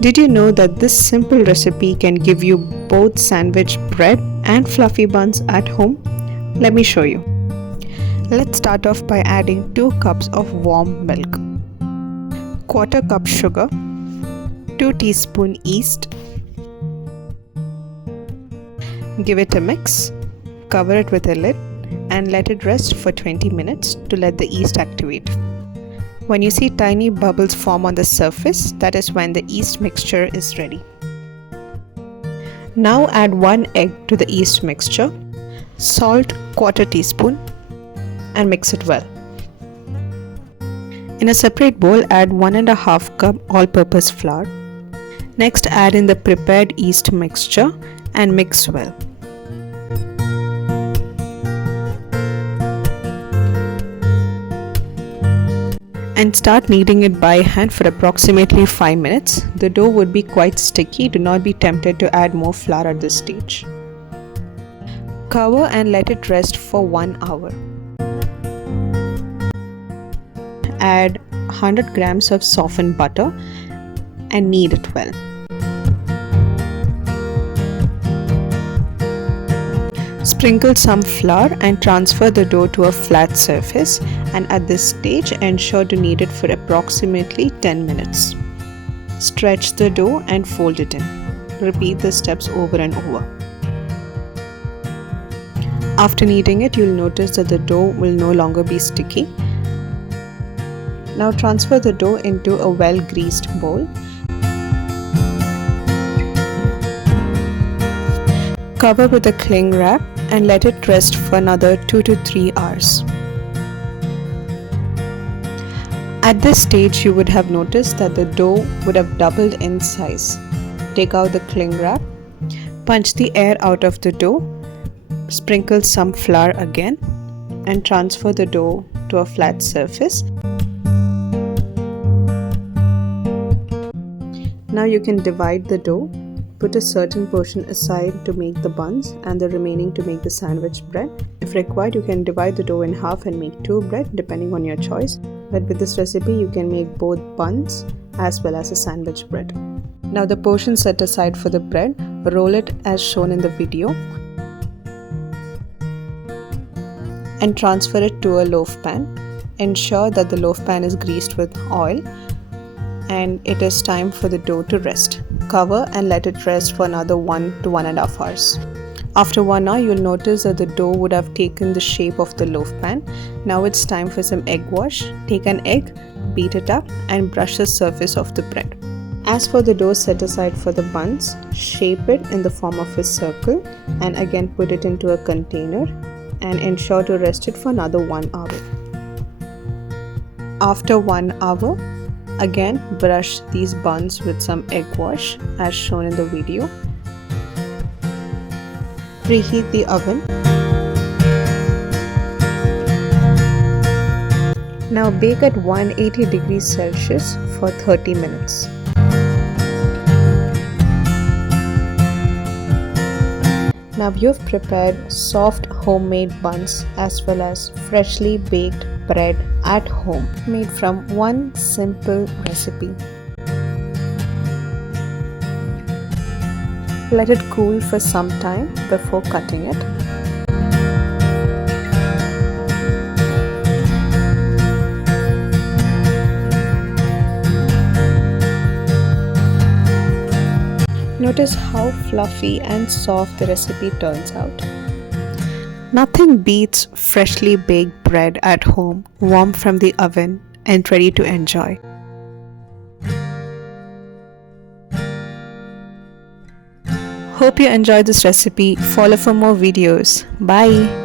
Did you know that this simple recipe can give you both sandwich bread and fluffy buns at home? Let me show you. Let's start off by adding 2 cups of warm milk, quarter cup sugar, 2 teaspoon yeast. Give it a mix, cover it with a lid and let it rest for 20 minutes to let the yeast activate. When you see tiny bubbles form on the surface, that is when the yeast mixture is ready. Now add 1 egg to the yeast mixture, salt quarter teaspoon and mix it well. In a separate bowl, add 1.5 cup all-purpose flour. Next add in the prepared yeast mixture and mix well. And start kneading it by hand for approximately 5 minutes. The dough would be quite sticky. Do not be tempted to add more flour at this stage. Cover and let it rest for 1 hour. Add 100 grams of softened butter and knead it well. Sprinkle some flour and transfer the dough to a flat surface, and at this stage ensure to knead it for approximately 10 minutes. Stretch the dough and fold it in. Repeat the steps over and over. After kneading it, you'll notice that the dough will no longer be sticky. Now transfer the dough into a well-greased bowl. Cover with a cling wrap and let it rest for another 2 to 3 hours. At this stage, you would have noticed that the dough would have doubled in size. Take out the cling wrap, punch the air out of the dough, sprinkle some flour again, and transfer the dough to a flat surface. Now you can divide the dough. Put a certain portion aside to make the buns and the remaining to make the sandwich bread. If required, you can divide the dough in half and make 2 bread depending on your choice. But with this recipe, you can make both buns as well as a sandwich bread. Now the portion set aside for the bread, roll it as shown in the video and transfer it to a loaf pan. Ensure that the loaf pan is greased with oil and it is time for the dough to rest. Cover and let it rest for another 1 to 1.5 hours. After 1 hour, you'll notice that the dough would have taken the shape of the loaf pan. Now it's time for some egg wash. Take an egg, beat it up and brush the surface of the bread. As for the dough set aside for the buns, shape it in the form of a circle and again put it into a container and ensure to rest it for another 1 hour. After 1 hour, again brush these buns with some egg wash as shown in the video. Preheat the oven. Now bake at 180 degrees Celsius for 30 minutes. Now you've prepared soft homemade buns as well as freshly baked bread at home made from one simple recipe. Let it cool for some time before cutting it. Notice how fluffy and soft the recipe turns out. Nothing beats freshly baked bread at home, warm from the oven and ready to enjoy. Hope you enjoyed this recipe. Follow for more videos. Bye.